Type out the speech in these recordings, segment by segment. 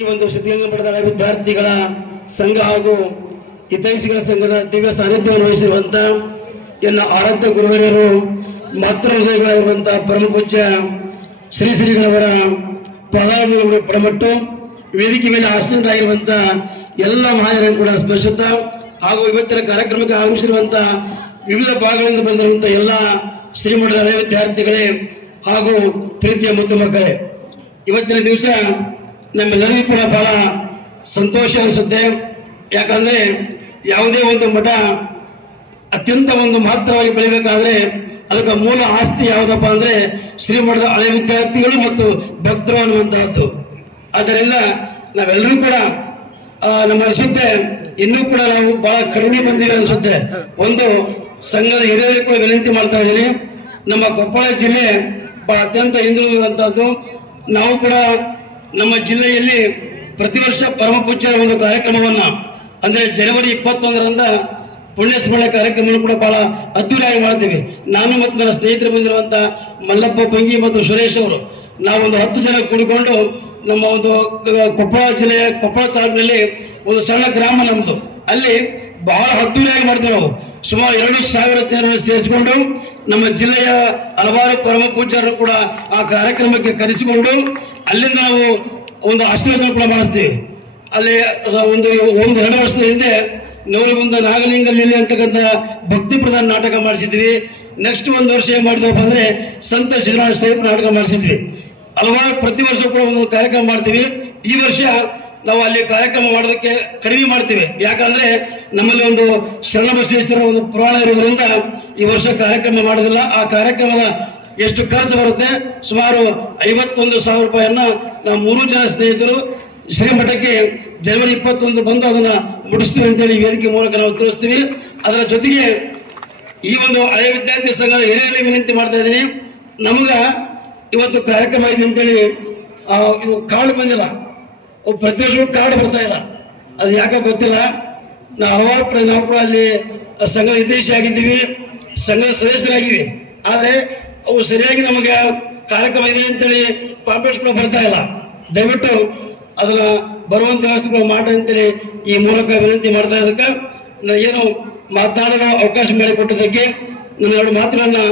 ಈ ಒಂದು ಶ್ರುತಿಗಂಗಾ ಮಠದ ವಿದ್ಯಾರ್ಥಿಗಳ ಸಂಘ ಹಾಗೂ ಹಿತೈಷಿಗಳ ಸಂಘದ ದಿವ್ಯ ಸಾನ್ನಿಧ್ಯವನ್ನು ವಹಿಸಿರುವಂತ ಎಲ್ಲ ಆರಾಧ್ಯ ಗುರುವರಿಯರು ಮಾತೃಹೃದಯಗಳಾಗಿರುವಂತಹ ಪರಮ ಪೂಜ್ಯ ಶ್ರೀಗಳವರ ಪದಾರ್ಥಗಳು ಪ್ರಮಟ್ಟು ವೇದಿಕೆ ಮೇಲೆ ಆಸೀನರಾಗಿರುವಂತಹ ಎಲ್ಲ ಮಹಾಜರನ್ನು ಕೂಡ ಸ್ಮರಿಸುತ್ತಾ ಹಾಗೂ ಇವತ್ತಿನ ಕಾರ್ಯಕ್ರಮಕ್ಕೆ ಆಗಮಿಸಿರುವಂತಹ ವಿವಿಧ ಭಾಗಗಳಿಂದ ಬಂದಿರುವಂತಹ ಎಲ್ಲ ಶ್ರೀಮಠದ ವಿದ್ಯಾರ್ಥಿಗಳೇ ಹಾಗೂ ಪ್ರೀತಿಯ ಮುದ್ದು ಮಕ್ಕಳೇ, ಇವತ್ತಿನ ದಿವಸ ನಮ್ಮೆಲ್ಲರಿಗೂ ಕೂಡ ಬಹಳ ಸಂತೋಷ ಅನಿಸುತ್ತೆ. ಯಾಕಂದರೆ ಯಾವುದೇ ಒಂದು ಮಠ ಅತ್ಯಂತ ಒಂದು ಮಹತ್ತರವಾಗಿ ಬೆಳಿಬೇಕಾದ್ರೆ ಅದಕ್ಕೆ ಮೂಲ ಆಸ್ತಿ ಯಾವುದಪ್ಪ ಅಂದರೆ ಶ್ರೀಮಠದ ಹಳೆ ವಿದ್ಯಾರ್ಥಿಗಳು ಮತ್ತು ಭಕ್ತರು ಅನ್ನುವಂತಹದ್ದು. ಆದ್ದರಿಂದ ನಾವೆಲ್ಲರೂ ಕೂಡ ನಮ್ಮ ಅನಿಸುತ್ತೆ ಇನ್ನೂ ಕೂಡ ನಾವು ಬಹಳ ಕಡಿಮೆ ಬಂದಿವೆ ಅನಿಸುತ್ತೆ. ಒಂದು ಸಂಘದ ಹಿರಿಯರಿಗೆ ಕೂಡ ವಿನಂತಿ ಮಾಡ್ತಾ ಇದ್ದೀನಿ, ನಮ್ಮ ಕೊಪ್ಪಳ ಜಿಲ್ಲೆ ಬಹಳ ಅತ್ಯಂತ ಹಿಂದುಳಿದಿರುವಂಥದ್ದು. ನಾವು ಕೂಡ ನಮ್ಮ ಜಿಲ್ಲೆಯಲ್ಲಿ ಪ್ರತಿ ವರ್ಷ ಪರಮ ಪೂಜ್ಯರ ಒಂದು ಕಾರ್ಯಕ್ರಮವನ್ನು ಅಂದರೆ ಜನವರಿ 21ರಂದ ಪುಣ್ಯ ಸ್ಮರಣೆ ಕಾರ್ಯಕ್ರಮವನ್ನು ಕೂಡ ಬಹಳ ಅದ್ದೂರಿಯಾಗಿ ಮಾಡ್ತೀವಿ. ನಾನು ಮತ್ತು ನನ್ನ ಸ್ನೇಹಿತರು ಬಂದಿರುವಂಥ ಮಲ್ಲಪ್ಪ ಪಂಗಿ ಮತ್ತು ಸುರೇಶ್ ಅವರು ನಾವೊಂದು 10 ಜನ ಕೂಡಿಕೊಂಡು ನಮ್ಮ ಒಂದು ಕೊಪ್ಪಳ ಜಿಲ್ಲೆಯ ಕೊಪ್ಪಳ ತಾಲೂಕಿನಲ್ಲಿ ಒಂದು ಸಣ್ಣ ಗ್ರಾಮ ನಮ್ಮದು, ಅಲ್ಲಿ ಬಹಳ ಅದ್ದೂರಿಯಾಗಿ ಮಾಡ್ತೀವಿ. ನಾವು ಸುಮಾರು 2,000 ಜನರನ್ನು ಸೇರಿಸಿಕೊಂಡು ನಮ್ಮ ಜಿಲ್ಲೆಯ ಹಲವಾರು ಪರಮ ಪೂಜ್ಯರನ್ನು ಕೂಡ ಆ ಕಾರ್ಯಕ್ರಮಕ್ಕೆ ಕರೆಸಿಕೊಂಡು ಅಲ್ಲಿಂದ ನಾವು ಒಂದು ಆಶೀರ್ವಚನ ಕೂಡ ಮಾಡಿಸ್ತೀವಿ. ಅಲ್ಲಿ ಒಂದು 2 ವರ್ಷದ ಹಿಂದೆ ನವಲಗುಂದ ನಾಗಲಿಂಗಲ್ಲಿ ಅಂತಕ್ಕಂಥ ಭಕ್ತಿ ಪ್ರಧಾನ ನಾಟಕ ಮಾಡಿಸಿದ್ವಿ. ನೆಕ್ಸ್ಟ್ ಒಂದು ವರ್ಷ ಏನು ಮಾಡಿದ್ವಪ್ಪ ಅಂದರೆ ಸಂತ ಶಿವರಾಜ ಸಾಹಿಬ್ ನಾಟಕ ಮಾಡಿಸಿದ್ವಿ. ಹಲವಾರು ಪ್ರತಿ ವರ್ಷ ಕೂಡ ಒಂದು ಕಾರ್ಯಕ್ರಮ ಮಾಡ್ತೀವಿ. ಈ ವರ್ಷ ನಾವು ಅಲ್ಲಿ ಕಾರ್ಯಕ್ರಮ ಮಾಡೋದಕ್ಕೆ ಕಡಿಮೆ ಮಾಡ್ತೀವಿ. ಯಾಕಂದರೆ ನಮ್ಮಲ್ಲಿ ಒಂದು ಶರಣಬಸವೇಶ್ವರ ಒಂದು ಪುರಾಣ ಇರೋದ್ರಿಂದ ಈ ವರ್ಷ ಕಾರ್ಯಕ್ರಮ ಮಾಡೋದಿಲ್ಲ. ಆ ಕಾರ್ಯಕ್ರಮದ ಎಷ್ಟು ಖರ್ಚು ಬರುತ್ತೆ, ಸುಮಾರು 51,000 ರೂಪಾಯಿಯನ್ನು ನಾವು 3 ಜನ ಸ್ನೇಹಿತರು ಶ್ರೀಮಠಕ್ಕೆ ಜನವರಿ 21 ಬಂದು ಅದನ್ನು ಮುಟ್ಟಿಸ್ತೀವಿ ಅಂತೇಳಿ ವೇದಿಕೆ ಮೂಲಕ ನಾವು ತಿಳಿಸ್ತೀವಿ. ಅದರ ಜೊತೆಗೆ ಈ ಒಂದು ಹಳೆ ವಿದ್ಯಾರ್ಥಿ ಸಂಘದ ಹಿರಿಯರಲ್ಲಿ ವಿನಂತಿ ಮಾಡ್ತಾ ಇದ್ದೀನಿ, ನಮ್ಗೆ ಇವತ್ತು ಕಾರ್ಯಕ್ರಮ ಇದೆ ಅಂತೇಳಿ ಇದು ಕಾರ್ಡ್ ಬಂದಿಲ್ಲ, ಪ್ರತಿ ವರ್ಷವೂ ಕಾರ್ಡ್ ಬರ್ತಾ ಇಲ್ಲ. ಅದು ಯಾಕೆ ಗೊತ್ತಿಲ್ಲ. ನಾವು ಕೂಡ ಅಲ್ಲಿ ಸಂಘದ ಹಿತೈಷಿ ಆಗಿದ್ದೀವಿ, ಸಂಘದ ಸದಸ್ಯರಾಗಿವಿ. ಆದರೆ ಅವು ಸರಿಯಾಗಿ ನಮಗೆ ಕಾರ್ಯಕ್ರಮ ಇದೆ ಅಂತೇಳಿ ಪಾಂಪ್ಲೆಟ್ಸ್ ಕೂಡ ಬರ್ತಾ ಇಲ್ಲ. ದಯವಿಟ್ಟು ಅದನ್ನು ಬರುವಂಥ ವ್ಯವಸ್ಥೆಗಳು ಮಾಡ್ರಿ ಅಂತೇಳಿ ಈ ಮೂಲಕ ವಿನಂತಿ ಮಾಡ್ತಾ ಇದ್ದಕ್ಕೆ ಏನು ಮಾತನಾಡಲು ಅವಕಾಶ ಮಾಡಿಕೊಟ್ಟದಕ್ಕೆ ನನ್ನ 2 ಮಾತುಗಳನ್ನು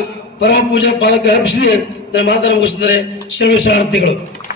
ಪರಮ ಪೂಜಾ ಪಾದಕ್ಕೆ ಅರ್ಪಿಸಿ ನನ್ನ ಮಾತನ್ನು ಮುಗಿಸಿದರೆ ಶರಣಾರ್ಥಿಗಳು.